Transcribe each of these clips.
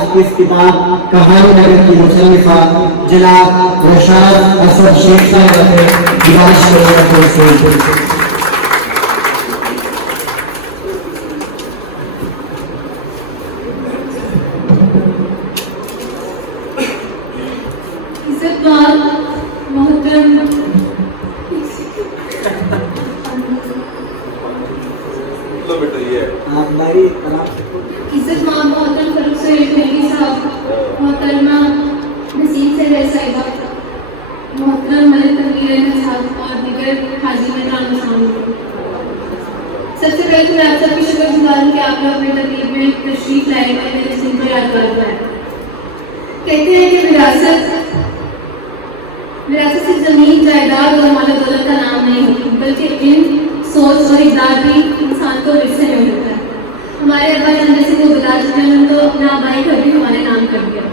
आज की इस किताब कहानी नगर की मुसन्निफा जनाब रशाद असद शेख साहब है गुजारिश करेंगे। सबसे पहले तो मैं आप सबकी शुक्रगुजार हूं कि आपने अपनी तकलीफ में तशरीफ लाई और मेरे सिंह को याद करवाया। कहते हैं कि विरासत सिर्फ जमीन जायदाद और माल दौलत का नाम नहीं होती, बल्कि इन सोच और इकदार भी इंसान को विरसे में मिलता है। हमारे अब्बा जान जैसे वो बता चुके हैं, तो अपना आबाई घर भी हमारे नाम कर दिया,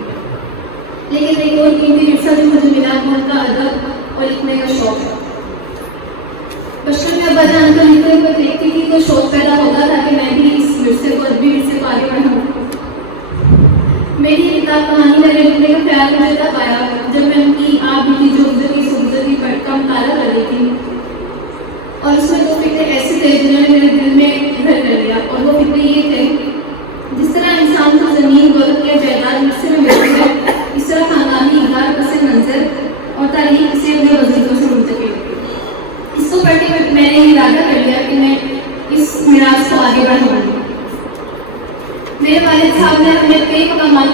लेकिन एक और कीमती विरसा जो मुझे मिला वो उनका अदब और लिखने का शौक है। बचपन में अब्बा जान को लिखते हुए देखती थी तो शौक पैदा होता था कि मैं भी इस विरसे को अदबी विरसे को आगे बढ़ाऊं। मेरी किताब कहानी नगर लिखने का ख्याल मुझे तब आया जब मैं उनकी आप बीती जो गुजरी पढ़ का मुताला कर रही थी, और उसमें दो फिक्रे ऐसे थे जिन्होंने मेरे दिल में घर कर लिया। और वो फिक्रे ये थे, जिस तरह इंसान को जमीन दौलत या जायदाद विरसे में मिलती है, इस तरह खानदानी इकदार पस मंजर और तारीख से अपने वजीफों से मुंतकिल। इसको पढ़ के मैंने इरादा कर लिया कि मैं इस मिराज को आगे बढ़ाऊंगी। मेरे वालिद साहब ने हमें कई मकामात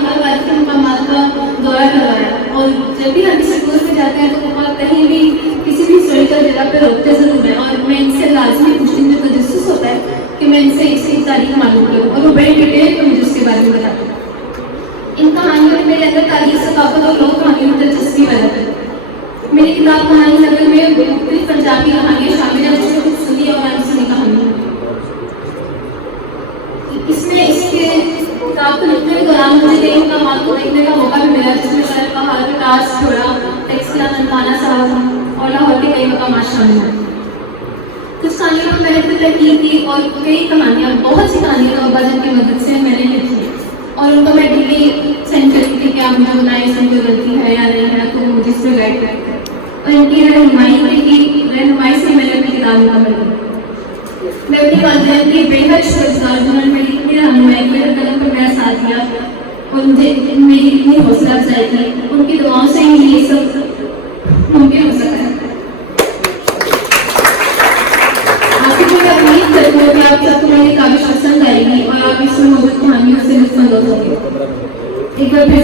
का दौरा करवाया, और जब भी हम किसी टूर पे जाते हैं तो पापा कहीं भी किसी भी हिस्टोरिकल जगह पे रोकते ज़रूर हैं, और मैं इनसे लाजमी पूछती हूँ, मुझे तजस्सुस होता है कि मैं इनसे इसकी तारीख मालूम करूँ, और वो बड़ी डिटेल में मुझे उसके बारे में बताते हैं। इन कहानियों में मेरे अंदर तारीख, सकाफत और लोक कहानियों में दिलचस्पी पैदा है। मेरी किताब कहानी नगर में मुख्तलिफ पंजाबी कहानियाँ शामिल हैं, जिसमें कुछ सुनी और अनसुनी कहानियाँ। इसमें इसके किताब को लिखने के दौरान मुझे कई मकामात को देखने का मौका भी मिला, जिसमें शहर पहाड़ के टास छोड़ा, टेक्सला ननकाना साहब और लाहौर के कई मकामात शामिल हैं। कुछ कहानियों पर मैंने अपनी तहकीक की, और कई कहानियाँ, बहुत सी कहानियाँ अब्बा जान की मदद से मैंने लिखी, और उनको मैं डेली सेंड करती थी कि आप मुझे बताएं इसमें कोई गलती है या नहीं है, तो मुझे इसमें गाइड करते हैं। और इनकी रहनुमाई से मैंने अपनी किताब मुकम्मल की। मैं अपनी वालिदैन की बेहद शुक्रगुजार हूं, उन्होंने मेरी इतनी रहनुमाई की, हर कदम पर मेरा साथ दिया और मुझे मेरी इतनी हौसला अफजाई की। उनकी दुआओं से ही ये सब मुमकिन हो सका है। आखिर में मैं उम्मीद करती हूँ कि आप सबको मेरी काबिश पसंद आएगी और आप इस मौजूद कहानियों से लुत्फ अंदोज़ होंगे। एक बार फिर